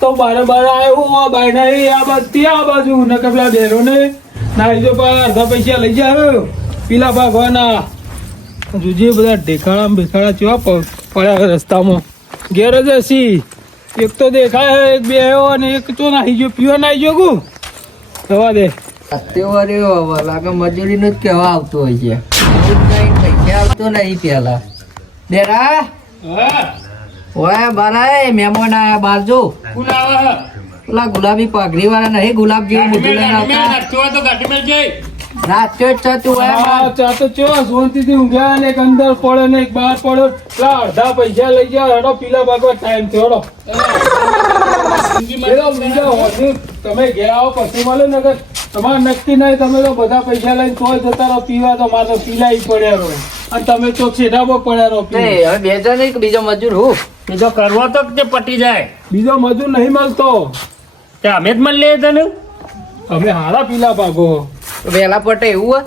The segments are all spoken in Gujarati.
તો બારે બારે આવ્યો આ બાઈ નહીં આ બધી આ બાજુ ને કે પેલા બેરો ને નાઈ જો અડધા પૈસા લઈ જાવ પેલા ભાગવાના. જોજે બધા ઢેકાળા ભેખાડા ચેવા પડ્યા રસ્તામાં. ઘેર જ હસી એક તો દેખાય એક બે આવ્યો અને એક તો નાહી ગયો પીવા નાહી ગયો કુ? જવા દે. અત્યારે લાગે મજૂરીનું જ કહેવા આવતું હોય છે. જ આવતો નહીં પેલા. બેરા ઓય બારાય મહેમાન આયા બાર જો કોણ આવે પેલા ગુલાબી પાઘડી વાળા નહીં ગુલાબ જેવું મોટું લઈને આવતા? નાચ્યો જ તું ઓય ચા તો ચો શાંતિથી ઊંઘ્યા ને એક અંદર પડે ને એક બહાર પડ્યો. પેલા અડધા પૈસા લઈ ગયા હેડો પીલા ભાગવા ટાઈમ થયો હેડો. પેલો બીજો હોજુ. તમે ઘેર આવો પછી મળે નગર તમારે નક્કી નહીં તમે તો બધા પૈસા લઈને તોય જતા રહો પીવા તો મારે પીલા પડ્યા રહો. અને તમે તો છેડા પડ્યા રહો. બે જણ બીજો મજૂર હું? બીજો કરવો તો તે પટી જાય. બીજો મજૂર નહીં મળતો. તે અમે જ મળી લઈએ તને? અમે હારા પીલા ભાગો. વેલા પટે એવું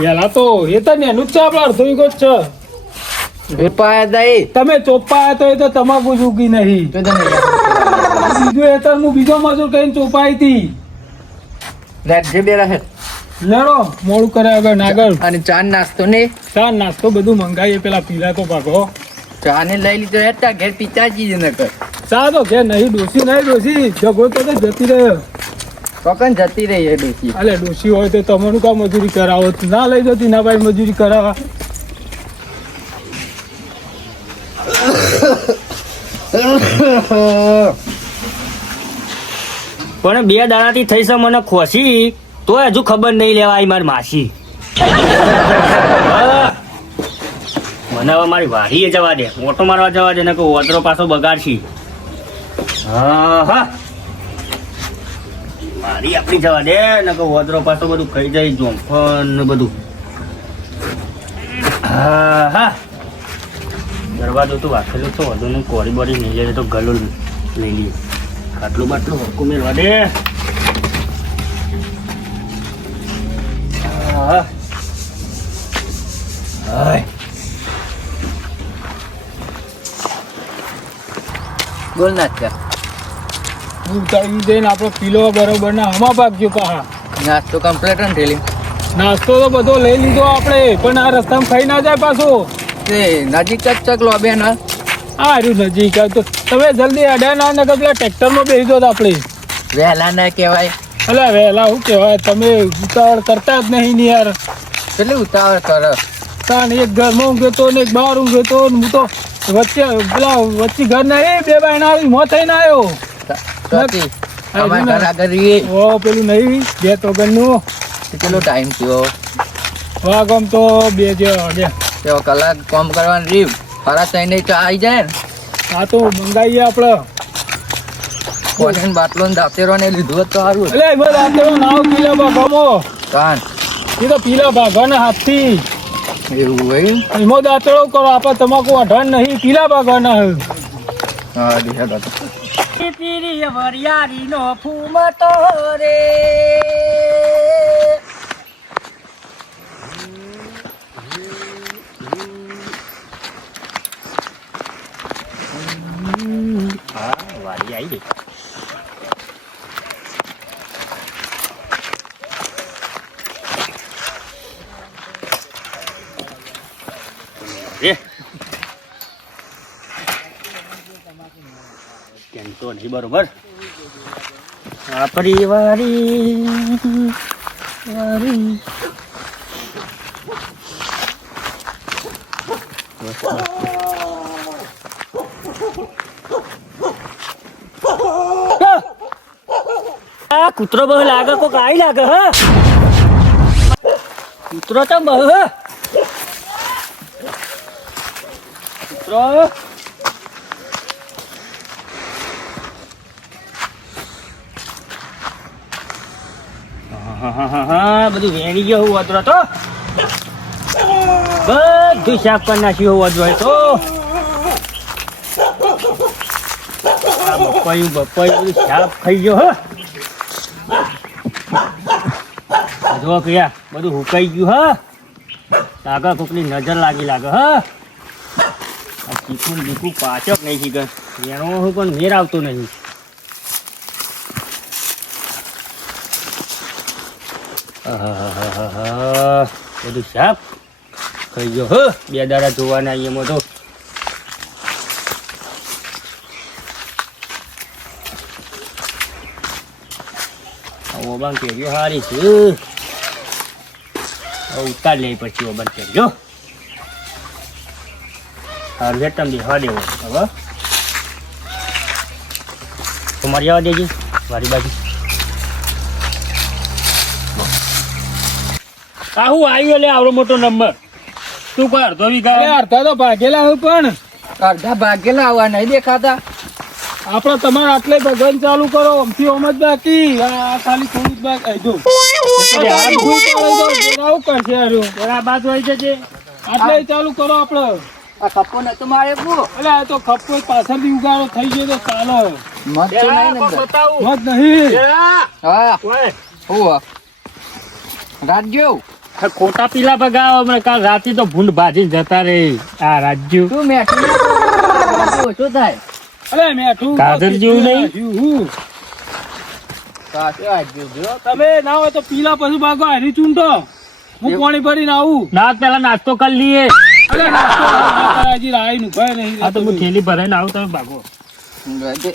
વેલા તો એ તો નેનું જ છે આપણે અડધો ઈગો જ છે. તમે ચોપ્પા તો એ તો તમાકુ ચૂકી નહીં. તો તમે બીજું એ તો હું બીજો મજૂર કહીને ચોપાઈ હતી. રાત જે બેરા છે લેડો મોડું કરે આગળ નાગર. આગળ અને ચા નાસ્તો ને? ચા નાસ્તો બધું મંગાવીએ પેલા પીલા તો ભાગો. ચા ને લઈ લીધો હેઠા ઘેર પિતાજી જ નકર. ચા તો કે નહીં ડોસી નહીં ડોસી. જગો તો જતી રહ્યો. કોકન જતી રહી એ ડોસી. અલે ડોસી હોય તો તમારું કા મજૂરી કરાવો? ના લઈ જતી ના ભાઈ મજૂરી કરાવવા પણ બે દાણાથી થઈ છે મને ખોસી તો હજુ ખબર નહીં લેવા આવી મારી માસી. મને હવે મારી વાડીએ જવા દે. ઓટો મારવા જવા દે ને કે ઓતરો પાછો બગાડશી. હા હા મારી આપણી જવા દે ને કે ઓતરો પાછો બધું ખાઈ જાય જોંફન ને બધું. હા હા દરવાજો તો વાંખેલો તો વધુ નું કોરી બોરી નહીં જાય તો ગલો લઈ લઈએ આટલું બાટલું હરકું મેળવા દે. હા. હાય. બોલ ના હું ઉતારી દઈને આપણો કિલો બરોબર ના હમા ભાગજો પાહા નાસ્તો કમ્પ્લીટ ને થયેલી નાસ્તો તો બધો લઈ લીધો આપણે પણ આ રસ્તામાં ખાઈ ના જાય પાછો. તે નજીક જ ચકલો બે ના આ રહ્યું નજીક તો તમે જલ્દી અડા ના નકર પેલા ટ્રેક્ટરમાં બેસી દો આપણે. વહેલા ના કહેવાય. અલ્યા વહેલા શું કહેવાય તમે ઉતાવળ કરતા જ નહીં ને યાર. કેટલી ઉતાવળ કરો? તાણ એક ઘરમાં ઊંઘે તો ને એક બહાર ઊંઘે તો ને હું તો વચ્ચે પેલા વચ્ચે ઘર ના બે બાય ના આવી મોત થઈને આવ્યો. અમારા ઘર આગળ ઓ પેલું નહીં બે તો ઘરનું. કેટલો ટાઈમ થયો? વાઘ આમ તો બે જે બે તે કલાક કામ કરવાનું રીવ ફરા થઈને તો આવી જાય ને. આ તો મંગાવીએ આપણે કોલેન બાટલો ને દાંતેરો ને લીધું હોત તો સારું એટલે આપણે નાવ પીલા ભાગોમો. કાન. એ તો પીલા ને હાથથી. એવું હોય એમાં? દાંતળો કરો આપણે તમાકુ અઢાર નહીં પીલા ભાગવાના હોય હા દેખાડો દાંત પીરી વરિયાળીનો ફૂમતો રે. હા વારી આવી ગઈ એ તો બરોબર? આપણી વારી વારી આ કૂતરો બહુ લાગે, કોક આઈ લાગે, હ? કૂતરો તો બહુ કૂતરો હા, બધું વેણી ગયો હું તો. બધું સાફ કરી નાખ્યું હોવા જોઈએ તો. બપાયું બપાયું બધું સાફ થઈ ગયો, હા. જો કયા બધું હુકાઈ ગયું, હા. લાગે કોકની નજર લાગી લાગે, હા. ચીકું બીકું પાચક નહીં શીખે એનો હું પણ મેર આવતો નહીં. બધું સાફ ખાઈ ગયો. હ, બે દાડા જોવાના એમાં તો ઓબાન કેરીઓ સારી છે. ઉતાર લે પછી ઓબાન કેરીઓ હારું તમે બેહવા દેવો હવે. તમારી આવવા દેજે, મારી બાજુ. આહુ આવ્યું એટલે આવડો મોટો નંબર તું કોઈ અડધો વીઘા અડધા તો ભાગેલા હોય પણ. અડધા ભાગેલા આવા નહીં દેખાતા. આપણે તમારે આટલે ભગવાન ચાલુ કરો અમથી ઓમ જ બાકી. આ ખાલી થોડું જ બાકી. આ તો જોરાવું કરશે હારું. બાદ હોય છે જે આટલે ચાલુ કરો આપણે આ કપ્પો નતો મારે બુ એટલે આ તો ખપ્પો પાછળથી ઉગાડો થઈ ગયો તો ચાલો. મત નહીં મત નહીં. હા. ઓય, હું રાજ્યો આ ખોટા પીલા ભગાવો હમણાં કાલ રાતે તો ભૂંડ ભાજી જતા રે આ રાજ્યુ. તું મેઠું ઓછું થાય. અરે મેઠું કાદર જેવું નહીં? તમે ના હોય તો પીલા પછી ભાગો હારી ચૂંટો. હું? પાણી ભરીને આવું. ના પેલા નાસ્તો કરી લઈએ. અરે નાસ્તો રાહી નું ભય નહીં આ તો હું થેલી ભરાઈને આવું તમે ભાગો.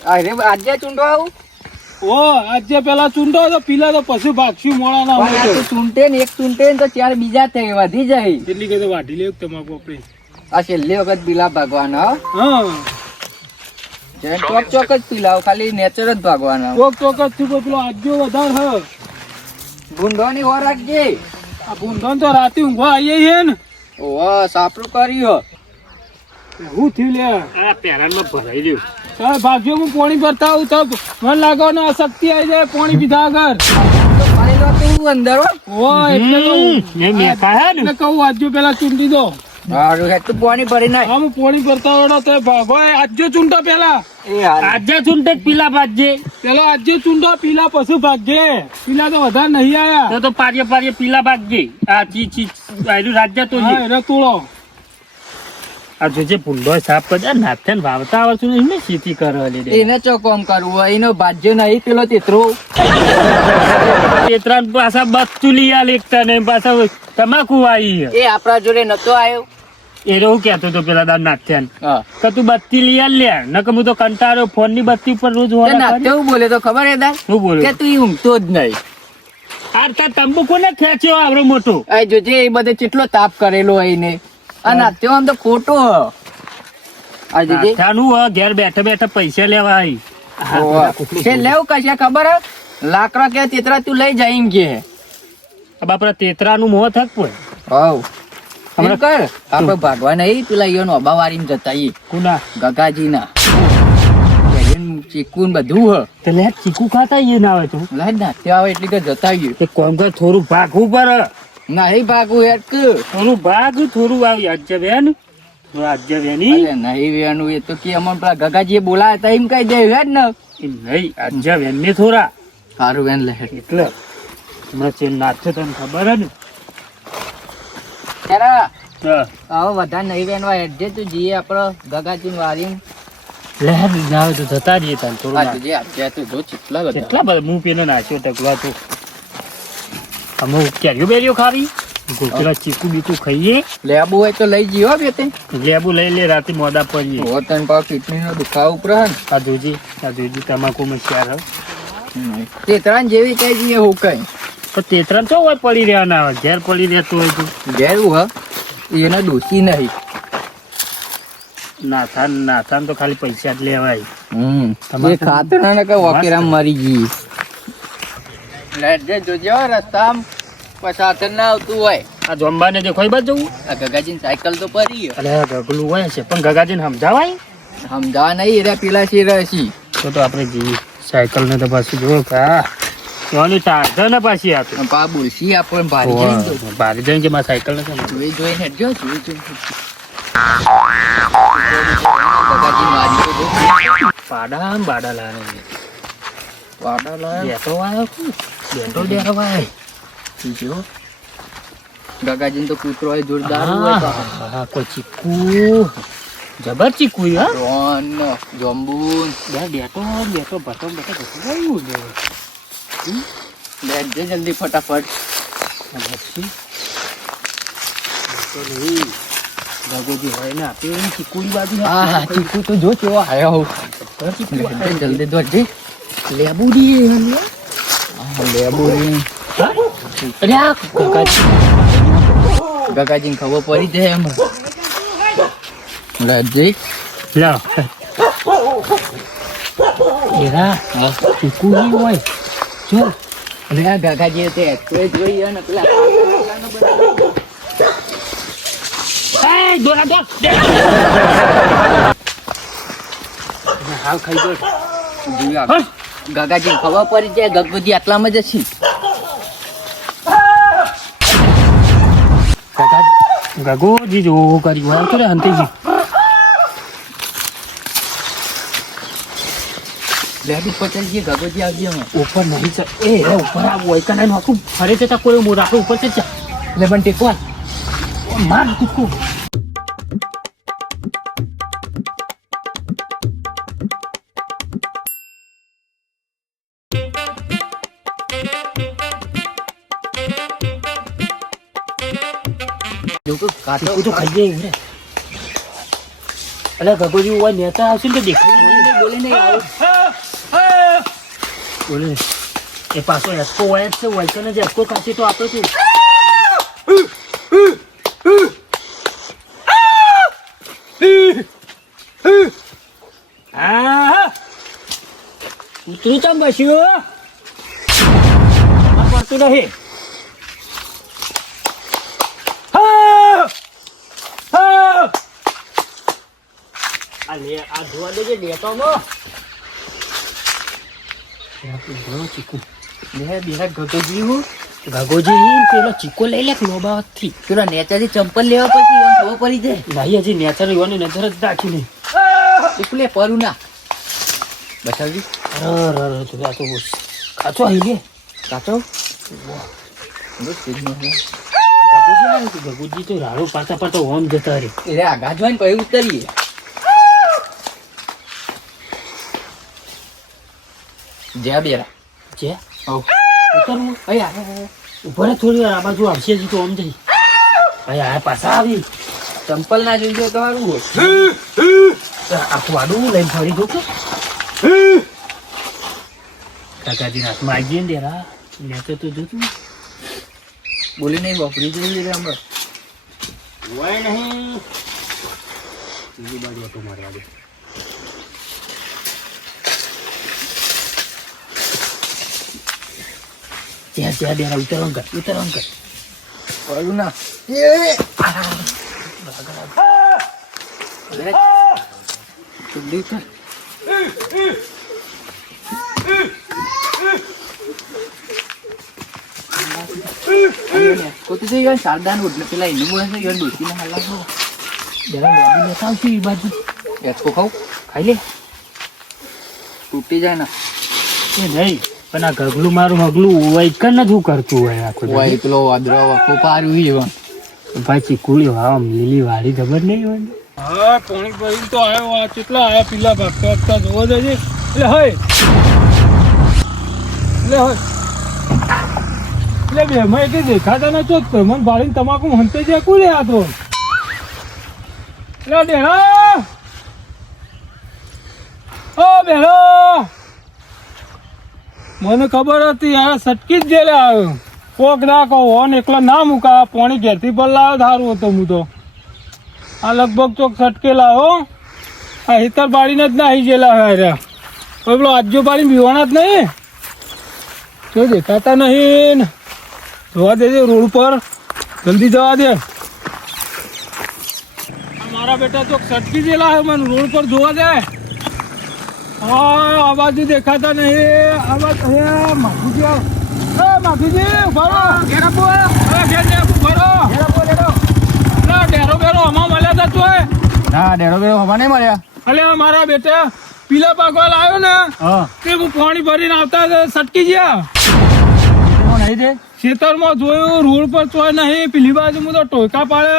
અરે આજે ચૂંટો આવું? ઓ આજે પેલા ચૂંટો તો પીલા તો પછી ભાગશું મોડા ના. ચૂંટે ને એક ચૂંટે ને તો ચાર બીજા થઈ વધી જાય. કેટલી કઈ વાઢી લેવું તમાકુ આપણે. આ છેલ્લી વખત પીલા ભાગવાના હા. ચોક ચોક જ પીલાવ ખાલી નેચર જ ભાગવાના. ચોક ચોક્કસ જ થયું પેલો આજ્યો વધારે હ. ભૂંડોની હો રાખજે. આ ભૂંડો તો રાતે ઊંઘવા આવીએ છે ને. ઓહો સાપરું કર્યું. હું થયું લે આ પેરાનમાં ભરાઈ રહ્યું. તારે ભાગ્યો હું પાણી ભરતા આવું તો મને લાગવાનો આ શક્તિ આવી જાય પાણી પીધા આગળ પેલા ચૂંટી દો. હારું હે તું પાણી ભરી નાખ. હા હું પાણી તો ભાગો આજ્યો ચૂંટો પેલા. એ હારું. આજે ચૂંટે જ પીલા ભાજે પેલો આજ્યો ચૂંટો પીલા પછી ભાગજે. પીલા તો વધારે નહીં આયા તો તો પારીએ પારીએ પીલા ભાગજે આ ચી ચી તો હા છે એને તોડો આ જોજે ભૂંડો સાફ કરજે નાથે વાવતા આવડતું નહીં ને ખેતી કરવા એને ચો કોમ કરવું હોય? એનો ભાજ્ય નહીં પેલો તેતરો. તેતરા પાછા બચ્ચું લઈ આલે ને પાછા તમાકુ આવી એ આપણા જોડે નતો આવ્યો. એ હું કહેતો હતો પેલા દાદ નાથ્યાન. કે તું બત્તી લઈ આલ ન કે હું તો કંટાળો ફોનની બત્તી ઉપર રોજ હોરા હું બોલે તો ખબર હે દા હું બોલે? કે તું ઊંઘતો જ નહીં. આ તાર તંબુ કોને ખેંચ્યો આવડો મોટો? આ જોજે એ બધે કેટલો તાપ કરેલો હોય એને. નાતે તો ખોટો હ. આ જોજે નાથાનું હ, ઘેર બેઠા બેઠા પૈસા લેવા આવી. તે લેવું કશે ખબર લાકડા કે તેતરા તું લઈ જાય એમ કે. બાપરા તેતરા નું મોહ થક પણ. હાવ. એમ કર. આપણે ભાગવા નહીં પેલા યોનો અબાવારીમ જતા ઈ. કુના? ગગાજીના. ચીકુ ને બધું હ. તો લે ચીકુ ખાતા ના આવે તું. લે ના ત્યાં આવે એટલી કે જતા આવીએ. તે કોમ કર થોડું ભાગવું પડે. નહીં ભાગું હેટક થોડું ભાગ થોડું આવી આજે બેન આજે બેની અરે નહીં વેણું એ તો કે અમન પેલા ગગાજીએ બોલાયા હતા એમ કઈ દે હેડ ને. નહીં બેન ને થોડા. સારું વેન લે એટલે હમણાં ચેન નાચે તને ખબર હે ને. હવે વધારે નહીં વેણવા હેડ જે તું જઈએ આપણે ગગાજી વારી લહેર આવે તો જતા જઈએ તને થોડું કેટલા બધા. હું પેલો નાચ્યો ટકલા તો અમે કેરીઓ બેરીઓ ખાવી પેલા ચીકુ બીકુ ખાઈએ. લેબુ હોય તો લઈ જીવો બે તે લેબુ લઈ લે રાતે મોડા પડીએ. હો તન પા કિડની નો દુખાવો ઉપર હે આ જોજી આ જોજી તમાકુ માં શેર હે. ને તે ત્રણ જેવી કઈ જીએ હું કઈ. તો તેતરા તો હોય પડી રહ્યા ના ઘેર પડી રહેતું હોય તો. ઘેર હ એને દોષી નહીં. નાથાન નાથાન તો ખાલી પૈસા જ લેવાય. હમ તમારે એ ખાતર ને કઈ વકેરામ મરી ગઈ લેટ જોજો રસ્તામાં પસાતર ના આવતું હોય. આ જોંબાને જે ખોઈ બાજ? જવું આ ગગાજી સાયકલ તો પડી અરે ગગલું હોય છે પણ ગગાજીને સમજાવાય? સમજાવા નહીં એરા પેલા છે રસી તો તો આપણે જઈએ સાયકલ ને તો પાછું જો કે આ જોવાની પાછી આ પા બોલશી આપણને ભારી જઈને તો. જઈને મારા સાયકલ ને જોઈ જોઈને હેડજો, જોઈ જોઈને. ગગાજી મારી તો પાડા લાવે. લાયા. બેઠો આવ્યો છું બેઠો ભાઈ જો. ગગાજી તો કૂતરો હોય જોરદાર હોય હા કોઈ ચીકુ જબર ચીકુ હા રોન, જોમ્બુન બે બેટો બેટો બટો બેટો બેઠો ગયું ને લેટજે જલ્દી ફટાફટ પછી તો નહીં હોય ને આપે ચીકુડી બાજુ હા ચીકુ તો જો કેવો આવ્યો. જલ્દી દોડજે લેબુડી લેબુડી અરે આ ગગાજી ગગાજીને ખબર પડી જાય એમ રાજજી લાવ એરા હા ચીકુડી હોય જો અરે આ ગગાજી તે એક્સપ્રેસ જોઈ અને પેલા દોરા દો હાલ ખાઈ દો જોઈ આવ. ગગાજીને ખબર પડી જાય ગગુજી આટલામાં જ છે ગગોજી જો કરી હોય કરે રે હંતીજી? લેડી પટેલ જે ગગોજી આવજી અમે ઉપર નહીં છે એ એ ઉપર આ હોય કને નાખું ફરે જતા કોઈ રાખો ઉપર છે લે પણ ટેકવા માર તીકું જો બધું ખાઈ જાય રે અલે ગગોજી હોય નેતા આવશે ને તો દેખાય. બોલે નહીં આવું બોલે એ પાછો એસકો હોય જ છે હોય છે ને જે એસકો કાચી તો આપે છે ઉતરી ઉતરું ચમ બસ્યું પડતું નહીં હા! હા! આ લે ધોવા દેજે લેટોમાં ચીકુ. બે બે ગગોજી હું. ગગોજી પેલો ચીકો લઈ લે લોબાથી. પેલા નેચાથી ચંપલ લેવા પછી એમ ખબર પડી જાય. નહીં હજી નેચર યુવાની નજર જ રાખી નહીં. એકલે પરું ના. બસાવજી અરે અરે તું આ તો બોસ કાચો આવી લે કાચો? ગગોજી તો રાડો પાછા પાછો ઓમ જતા રે એટલે આ ગાજવાઈને પછી ઉતરીએ. જ્યાં બેરા. જે? ઉતરવું. અહીં આવે ઉપર થોડી વાર આ બાજુ આવશે હજી તો આમ જઈ આ પાછા આવી. ચંપલ ના જોઈ તો સારું હોય. આખું આડું લઈને ફરી દો કે કાકાજી હાથમાં આવી ને દેરા નેચર તો જોતું. બોલી નહીં વાપરી જોઈએ રે હમણાં. હોય નહીં. બીજી બાજુ હતું મારે આજે. ત્યાં ત્યાં દેરા ઉતર અંકર ઉતર અંકર પરું ના જલ્દી ઉતર કોતી તો યાર શારદાનું એટલે પેલા એનું બોલે છે યાર ડોસીને હાલા દેરા લોબી લેતા આવશે એ બાજુ એચકો ખાવ ખાઈ લે તૂટી જાય ને એ નહીં પણ આ ગગલું મારું હગલું હોય કે નથી કરતું હોય આખું પેલો વાદરો આખો પારું ઈ ભાઈ ચીકુડી આમ લીલી વાળી ખબર નહીં હોય હા પાણી ભરી તો આવ્યો આ કેટલા આયા પીલા ભાગતા ભાગતા જોવો જજે એટલે હય એટલે હય એટલે બે મેં એટલે દેખાતા નતો ચોક મને તમાકુ હંતે છે કુલે આ તો. એટલે ડેરા ઓ બેરો મને ખબર હતી, આ સટકી જ જેલે આવ્યો. કોક ના કહો, હોન એકલો ના મૂકા પાણી ઘેરથી પર લાવ્યો ધારું હતો હું તો. આ લગભગ ચોક સટકેલા હો. આ હિતર બાળીને જ નાહી ગયેલા હાર્યા. પેલો આજો બાળી બીવાના જ નહીં. જો દેખાતા નહીં. જોવા દેજે રોડ પર જલ્દી જવા દે. મારા બેટા ચોક સટકી જેલા મને રોડ પર જોવા દે. હા આ બાજુ દેખાતા નહીં. આ બાજુ હે માફીજી. એ માફીજી રહો. ઘેર આપો. એ ઘેર ને ઊભા રહો. ના, ડેરો બેરો મળ્યા તા તોય. ના ડેરો બેરો હવા નહીં મળ્યા. અલે મારા બેટા પીલા પાકવાલ આવ્યો ને તે હું પાણી ભરીને આવતા સટકી ગયા. ખેતરમાં જોયું રોડ પર તોય નહીં પેલી બાજુ હું તો ટોયકા પાડે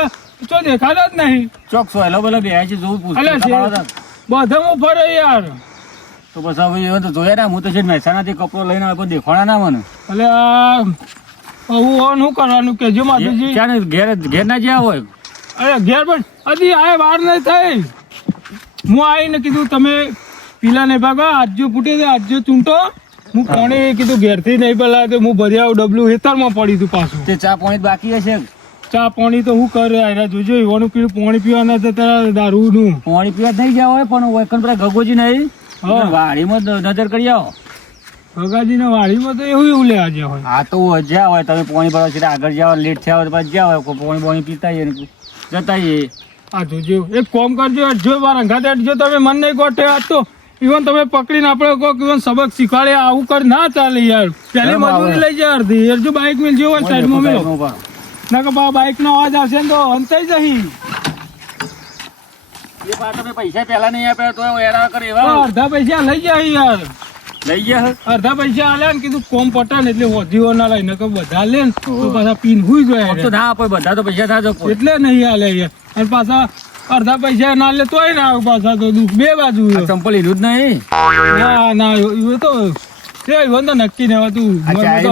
તો દેખાતા જ નહીં. ચોક સોયલો બોલો બે છે જોવું પૂછતું બધે હું ફરે યાર. તો બસ હવે એવું તો જોયા ના હું તો છે મહેસાણાથી કપડો લઈને આવે દેખાણા ના મને. એટલે હું શું કરવાનું કેજો માધુજી ક્યારે ઘેર ઘેર ના જ્યાં હોય? અરે ઘેર પણ હજી આ વાર નહીં થઈ. હું આવીને કીધું તમે પીલા નહીં ભાગો આજુ ફૂટે છે આજુ ચૂંટો. હું કોણે કીધું ઘેરથી નહીં પેલા તો હું ભર્યા ડબલું હેતરમાં પડી તું પાછું. તે ચા પાણી બાકી હશે? ચા પાણી તો હું કર્યા આયરા જોજો એવાનું પીલું પાણી પીવાના જતા દારૂનું. પાણી પીવા થઈ ગયા હોય પણ વૈકન પેલા ગગોજી નહીં. વાડીમાં નજર કરી આવો. ભગાજીના વાડીમાં તો એવું એવું લેવા જ્યાં હોય. આ તો જ્યાં હોય તમે પોણી ભરવા છે આગળ જાઓ લેટ થયા હોય તો જ્યાં હોય પોણી પાણી પાણી પીતા જઈએ જતા જઈએ આ જોજો એક કોમ કરજો જો બાર અંગાતે જો તમે મન નહીં ગોઠે આજ તો ઇવન તમે પકડીને આપણે કહો ઇવન સબક શીખવાડે આવું કર ના ચાલે યાર. પેલી. મજૂરી લઈ જાય અડધી. યાર જો બાઇક મિલ જેવો સાઈડમાં મેલો. ના કે બાઇક નો અવાજ આવશે ને તો અંતાઈ જહી. એ તમે પૈસા પહેલા નહીં આપ્યા તો એરા કરે એવા અડધા પૈસા લઈ જાય યાર. લઈ ગયા અડધા પૈસા આલ્યા ને કીધું કોમ પટે એટલે વધીઓ ના બધા લે ને તો પાછા પીન હુઈ આમ તો ના આપે બધા તો પૈસા થાજો એટલે નહીં આલે યાર. અને પાછા અડધા પૈસા ના લે તોય ના આવે પાછા તો દુઃખ. બે બાજુ ચંપલ લીધું જ નહીં. ના ના એ તો ઈવન નક્કી ને હોતું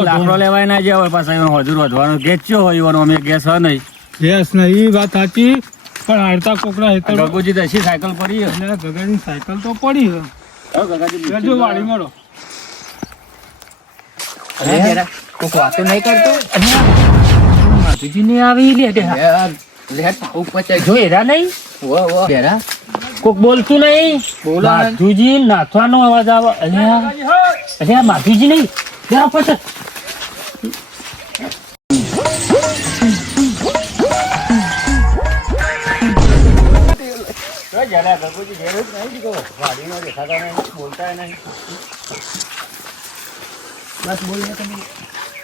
લાકડો લેવાય ના જ્યાં હોય પાછા હજુર વધવાનો ગેસ ચો હોય અમે ગેસ હોય નહીં. ગેસ નહીં એ વાત સાચી. પણ હારતા કોકરા હેતર ગગોજી દસી સાયકલ પડી. એટલે ગગનની સાયકલ તો પડી છે હો, ગગાજી જો વાળી મળો. કોક વાતો નહીં કરતો? માધુજી ને આવી લે લેટ ઉપર ચાલ. જો એરા નહીં? વો, વો. બેરા, કોક બોલતું નહીં? બોલા. માધુજી નાથવાનો અવાજ આવે. અલ્યા અલ્યા માધુજી નહીં? ત્યાં પછી.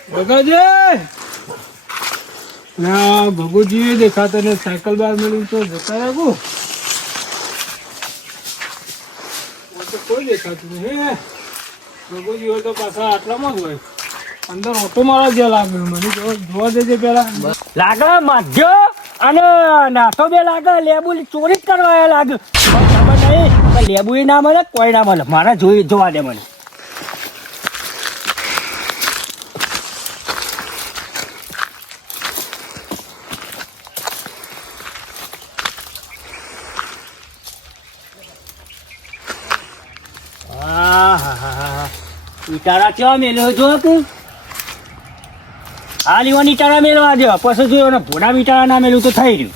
ભગાજી ના ભગુજી દેખાતા ને સાયકલ બાર મળી તો જતા રાખું કોઈ દેખાતું નહીં હે? ભગુજી હોય તો પાછા આટલામાં જ હોય. અંદર ઓટો મારા જ્યાં લાગે મને જોવા જોવા દેજે પેલા લાગે માધ્ય! અને નાસો બે લાગે લેબુ ચોરી જ કરવા લાગે. ખબર નહીં, પણ લેબુ ના મળે, કોઈ ના મળે. મારા જોઈ, જોવા દે મને. હા હા હા હા ઈટારા કેવા મેલ્યો જો કે આ લીવાની ઈટારા મેળવા દે પછી જોયો ને ભોડા ના મેળવું તો થઈ રહ્યું.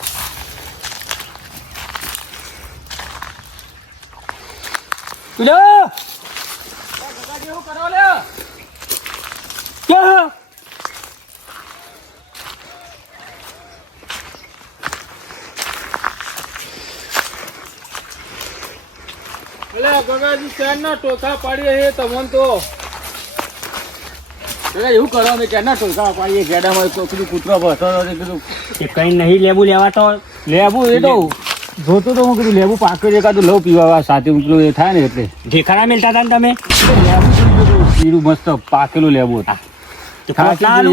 પીલો ક્યાં? એટલે ના ટોથા પાડીએ તમને તો. દાદા એવું કરો અમે ક્યારના ટોલકા પાડીએ ગેડામાં કોઈ કૂતરો ભરતો હતો કીધું એ કઈ નહીં લેબુ લેવા તો લેબુ એ તો જોતો તો હું કીધું લેબુ પાક્યો છે એકાદું લઉં પીવા સાથે પેલું એ થાય ને એટલે. ઢેખાડા મેલતા હતા ને તમે? જોયું. મસ્ત પાકેલું લેબુ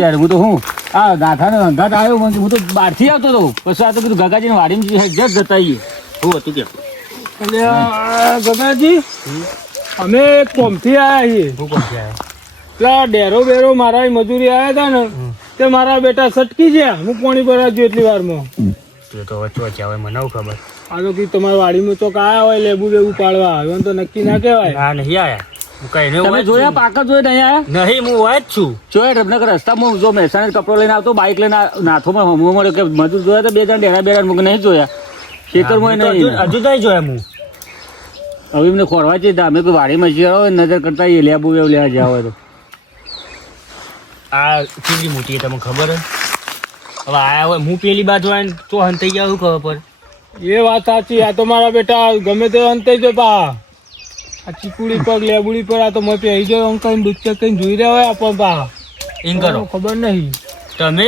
યાર હું તો હું? આ ગાથાનો અંધાત આવ્યો હું તો બહારથી આવતો હતો. પછી આ તો કીધું ગગાજીને વાડીમાં જગ જતા આવીએ શું હતું કે. ગગાજી અમે કોમથી આવ્યા છીએ. શું આવ્યા પેલા ડેરો બેરો મારા મજૂરી આવ્યા હતા ને તે મારા બેટા સટકી ગયા. હું પોણી ભરા છું એટલી વારમાં. તે તો વચ્ચે વચ્ચે આવે મને ખબર? આ તો કીધું તમારા વાડીમાં ચોક આવ્યા હોય લેબુ બેબુ પાડવા આવ્યો તો નક્કી ના કહેવાય. ના નહીં આયા. હું કઈ તમે જોયા પાકા જોયા નહીં આયા? નહીં હું હોય જ છું. જોયા રમનગર રસ્તામાં જો મહેસાણા કપડો લઈને આવતો બાઇક લઈને નાથોમાં હમવો મળ્યો કે મજૂર જોયા તો બે ત્રણ ડેરા બેરા મુક નહીં જોયા? ખેતરમાં નહીં હજુ નહીં જોયા હું. હવે એમને ખોરવા છે અમે વાડીમાં જઈ હોય નજર કરતા એ લેબુ એવું લેવા જ્યાં હોય તો. આ કેટલી મોટી તમને ખબર હવે આયા હોય હું પેલી બાજુ આવીને તો હંતાઈ ગયા શું ખબર એ વાત સાચી આ તો મારા બેટા ગમે તે અંતે જો પા આ ચીકુડી પર લેબુડી પર આ તો મેં પહેરી ગયો અંકલ કઈ દૂધ કઈ જોઈ રહ્યા હોય આપણ પા એમ કરો. ખબર નહીં. તમે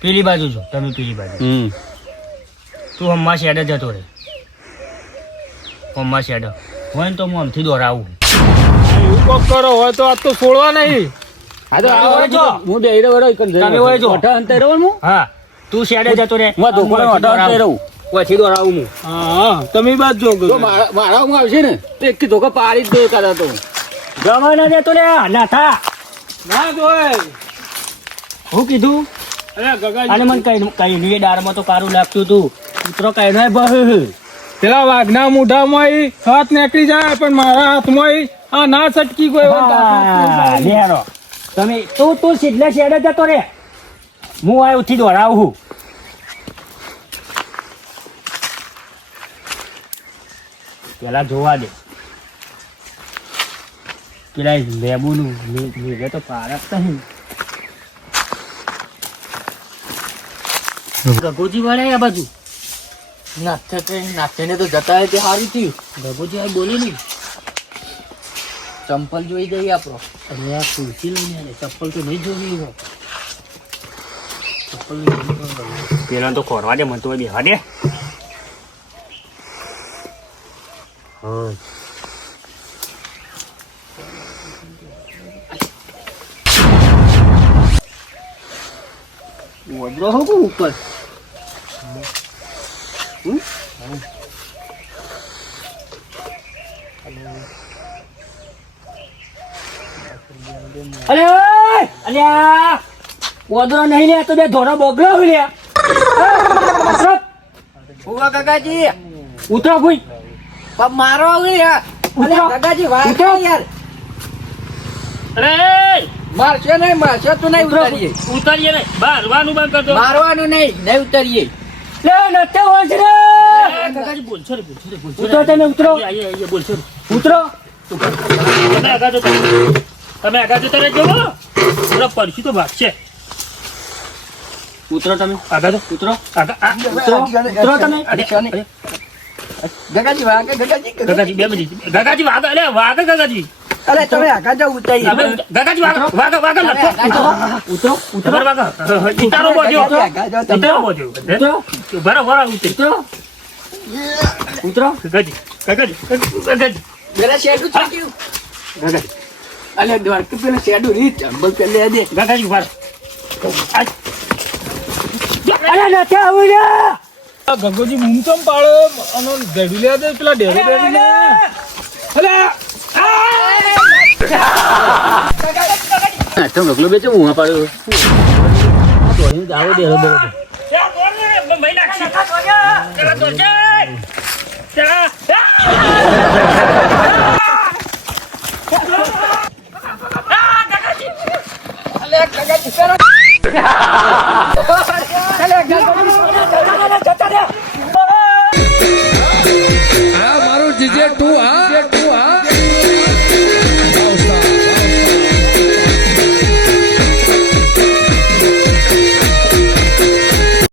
પેલી બાજુ છો તમે પેલી બાજુ. તું હમણાં શેડે જતો રહે. હમણાં શેડે. હોય ને તો હું આમથી દોરાવું. એવું કોક કરો હોય તો આ તો છોડવા નહીં. હા તો તમે હોય જો. હું બે રહ્યો તમે હોય જો. ઓઠા અંતર રહો હું? હા. તું શેડે જતો રહે. હું આ ધોકોને ઓઠા રહું. પછી દોરાવું હું હા. હા તમે બાદ જો જો મારા મારા આવશે ને? તો એક ધોકા પાડી જ દો એકાદા તો. ગમે જતો રે ના થા. ના જોય. હું કીધું? અરે અને મને કઈ કઈ તો કારું લાગતું તું કૂતરો કઈ નહીં બહ પેલા વાઘના મોઢામાં હાથ નીકળી જાય પણ મારા હાથમાં ઈ આ ના છટકી ગયો તમે તું તું સીધલે શેડે જતો રે. હું આ ઉઠી દોડાવું છું. પેલા જોવા દે. પેલા લેબુનું લીધે તો પારક નહીં. ગગોજી વાળા આ બાજુ. નાથે તે નાથેને તો જતા તે સારું થયું. ગગોજી આ બોલે નહીં. ચંપલ જોઈ જઈએ આપણો. અને આ તુલસી લઈને આવે ચપ્પલ તો નહીં જોવી હોય ચપ્પલ પેલા તો ખોરવા દે મને તો બેહવા દે. હા. વડરો હો ઉપર? અરે ઓય! અલ્યા ઓદરો નહીં લે તો બે ધોરો બોગલો લે. ઉવા કાકાજી ઉતરો ભૂઈ. પગ મારો આવી યાર ઉતરો. કાકાજી વાત. યાર. અરે! મારશો નહીં મારશો તો નહીં ઉતરીએ. ઉતરીએ નહીં. મારવાનું બંધ કરજો મારવાનું નહીં નહીં ઉતરીએ. લે નતે હોય છે રે. કાકાજી બોલશો રે બોલશો રે બોલશો ઉતરો તમે ઉતરો. બોલશો. ઉતરો. તમે આગા જતા તમે આગા જતા રહેજો. પરસી તો ભાગશે. ઉતરો તમે. આગા ઉતરો. ઉતરો. ઉતરો તમે. વાગે ગગાજી બે મિનિટ. ગગાજી વાગા અલે વાગા ગગાજી. અરે તમે આગળ જાઓ ઉતારીએ. ગગાજી વાગા વાગા વાગા ઉતરો. ઉતરો. વાગા ઇતારો બોજો આગળ જાઓ તમે. ઇતારો બોજો ઉતરો. બરો બરો ઉતરો. ઉતરો. ગગાજી ગગાજી શેડું છૂટ્યું ગગાજી. અલે દ્વારકા પેલા શેડું રીત ચંપલ પેલે દે. ગગાજી. અરે નથી આવું ને આ ગંગોજી બૂમ પાડો? અને ધેડી લે દે પેલા ડેરો ડેરી લે અલે તમે ઢોકલો બેચો હું પાડ્યો? ડેરો દેરો દેરો આ મારું જીજે તું હા